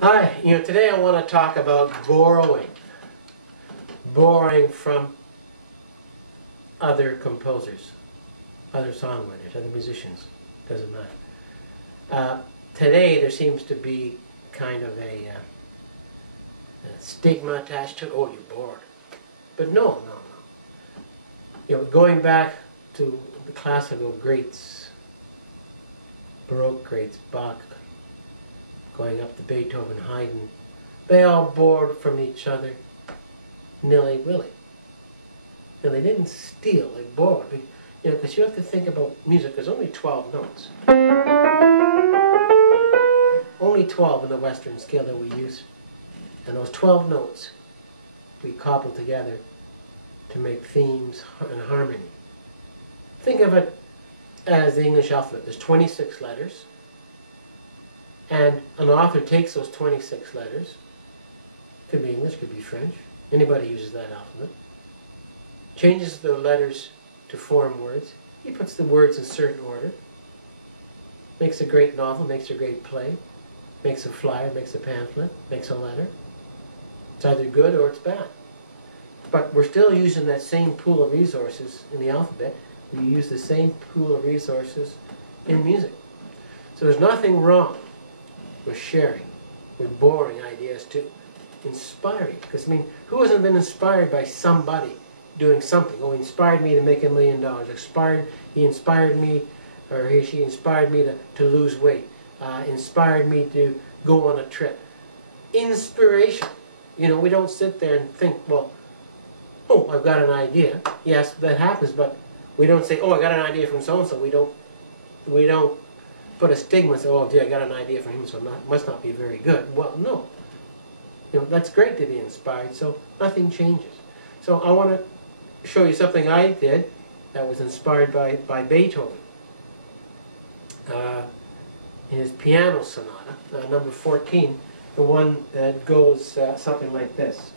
Hi, today I want to talk about borrowing from other composers, other songwriters, other musicians, doesn't matter. Today there seems to be kind of a stigma attached to it. Oh, you're bored. But no. Going back to the classical greats, Baroque greats, Bach, going up to Beethoven, Haydn, they all borrowed from each other nilly-willy. And they didn't steal, they borrowed. Because you have to think about music, there's only 12 notes. Only 12 in the Western scale that we use. And those 12 notes we cobble together to make themes and harmony. Think of it as the English alphabet. There's 26 letters. And an author takes those 26 letters, could be English, could be French, anybody uses that alphabet, changes the letters to form words, he puts the words in certain order, makes a great novel, makes a great play, makes a flyer, makes a pamphlet, makes a letter. It's either good or it's bad. But we're still using that same pool of resources in the alphabet. We use the same pool of resources in music. So there's nothing wrong with sharing, with borrowing ideas to inspiring. Because, who hasn't been inspired by somebody doing something? Oh, he inspired me to make $1 million. He inspired me, or she inspired me to lose weight. Inspired me to go on a trip. Inspiration. We don't sit there and think, well, oh, I've got an idea. Yes, that happens, but we don't say, oh, I got an idea from so-and-so. We don't put a stigma and say, oh, gee, I got an idea from him, so it must not be very good. Well, no. That's great to be inspired, so nothing changes. So I want to show you something I did that was inspired by Beethoven. In his piano sonata, number 14, the one that goes something like this.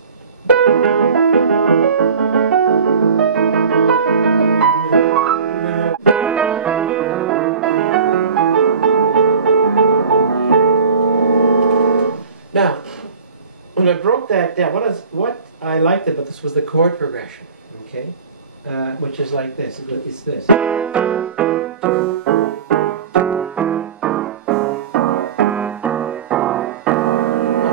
Now, when I broke that down, what I liked about this was the chord progression, okay? Which is like this. It's this. Now,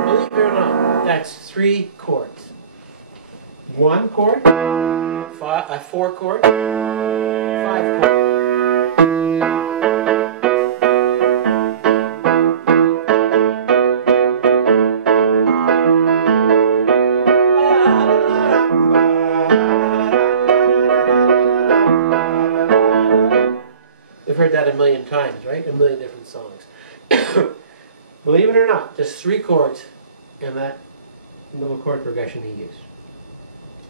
believe it or not, that's 3 chords. 1 chord, 4 chord, 5 chord. We've heard that a million times, right? A million different songs. Believe it or not, just 3 chords and that little chord progression he used.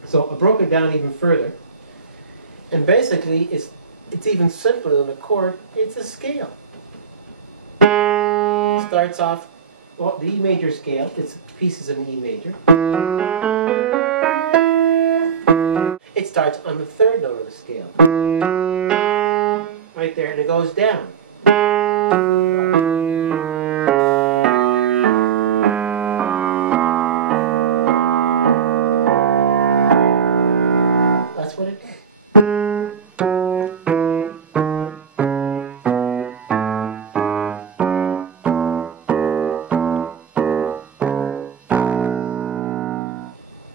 So I broke it down even further. And basically, it's even simpler than a chord. It's a scale. It starts off, well, the E major scale. It's pieces in E major. It starts on the 3rd note of the scale. Right there, and it goes down. That's what it is.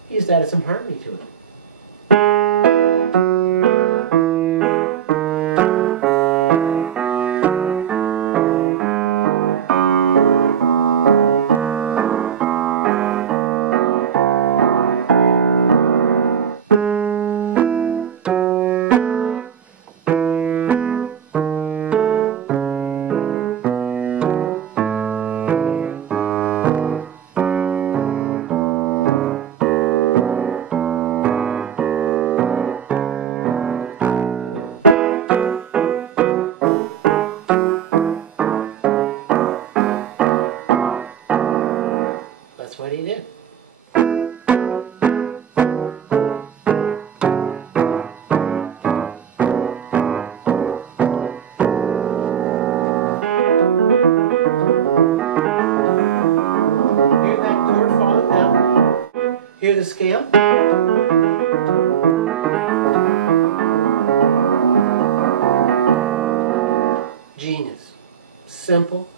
He just added some harmony to it. That's what he did. Hear the scale? Genius. Simple.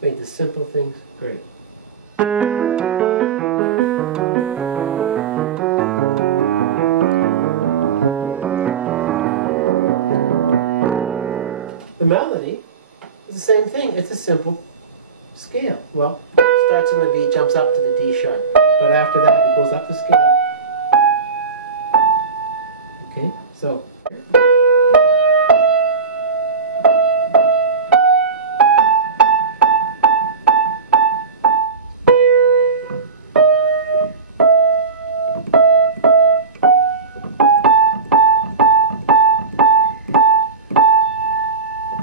Made the simple things great. The melody is the same thing. It's a simple scale. Well, it starts on the B, jumps up to the D sharp. But after that, it goes up the scale. Okay, so.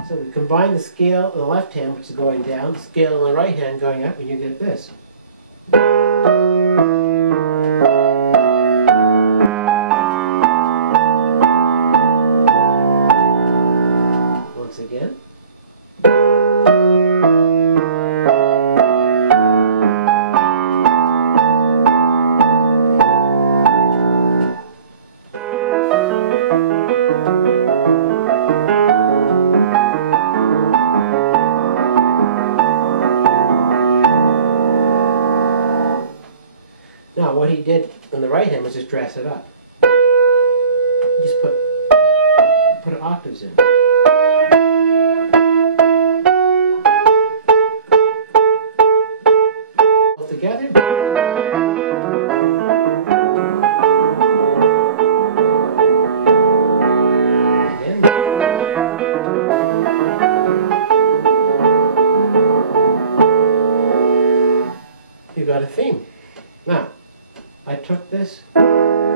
So we combine the scale on the left hand, which is going down, the scale on the right hand going up, and you get this. Once again. Now, what he did on the right hand was just dress it up. Just put octaves in. Both together. Again. You got a theme. Now, I took this as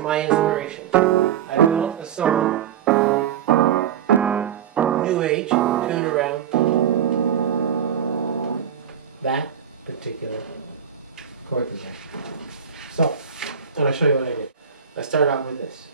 my inspiration. I built a song, new age, tune around that particular chord progression. So, and I'll show you what I did. I start out with this.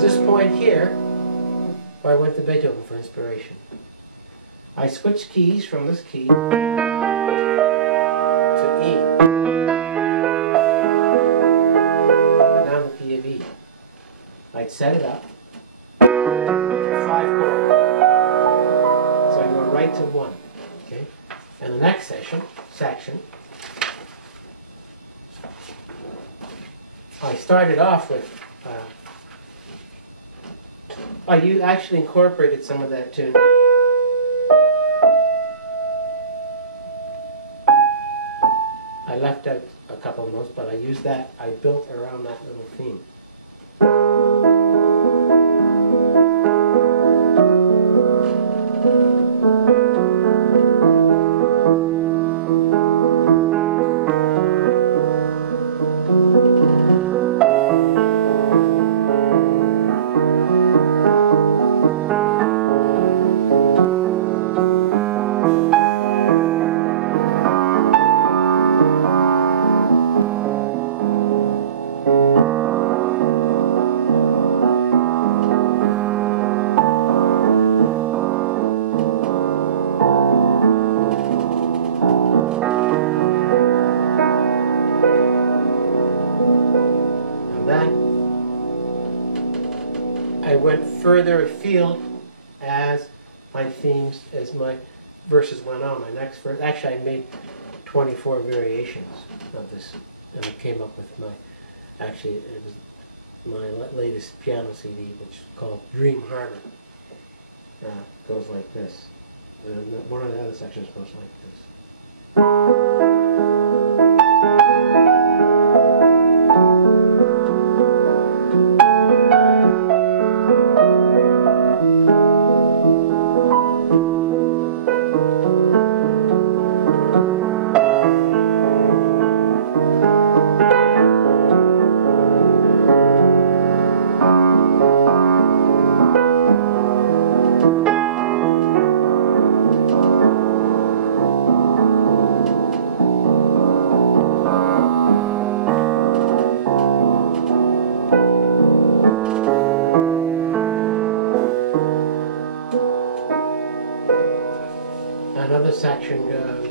This point here where I went to Beethoven for inspiration. I switched keys from this key to E. Down the key of E. I'd set it up. 5 chords. So I go right to 1. Okay? And the next section, I started off with you actually incorporated some of that tune. I left out a couple of notes, but I used that, I built around that little theme. that. I went further afield as my themes, as my verses went on. My next verse, actually I made 24 variations of this, and I came up with my, actually it was my latest piano CD, which is called Dream Harbor. Goes like this. One of the other sections goes like this. Another section goes,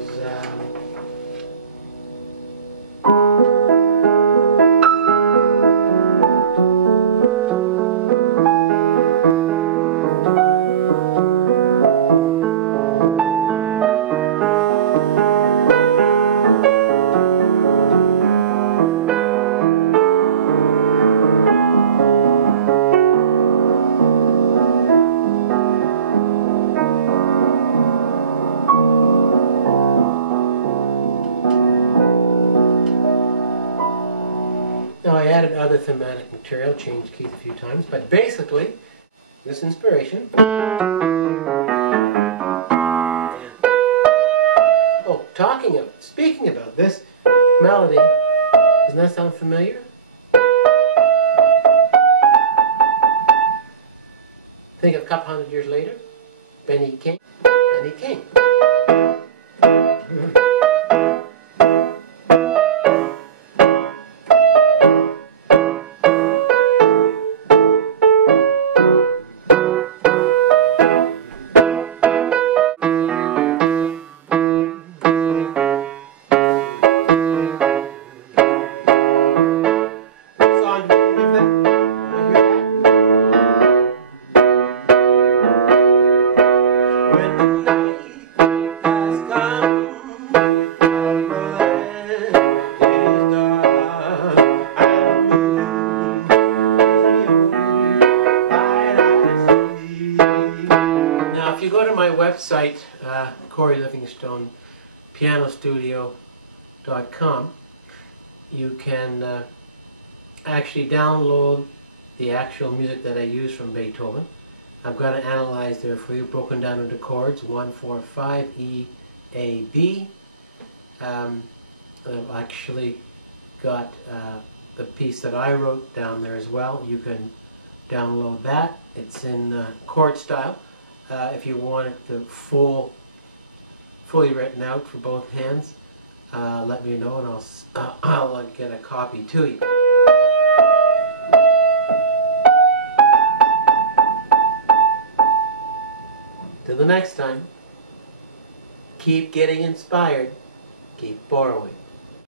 now I added other thematic material, changed keys a few times, but basically, this inspiration. Oh, speaking about this melody, doesn't that sound familiar? Think of a couple hundred years later, Benny King. If you go to my website, CoreyLivingstonePianoStudio.com, you can actually download the actual music that I use from Beethoven. I've got it analyzed there for you, broken down into chords, 1, 4, 5, E, A, B. I've actually got the piece that I wrote down there as well. You can download that. It's in chord style. If you want it fully written out for both hands, let me know and I'll get a copy to you. Till the next time, keep getting inspired, keep borrowing.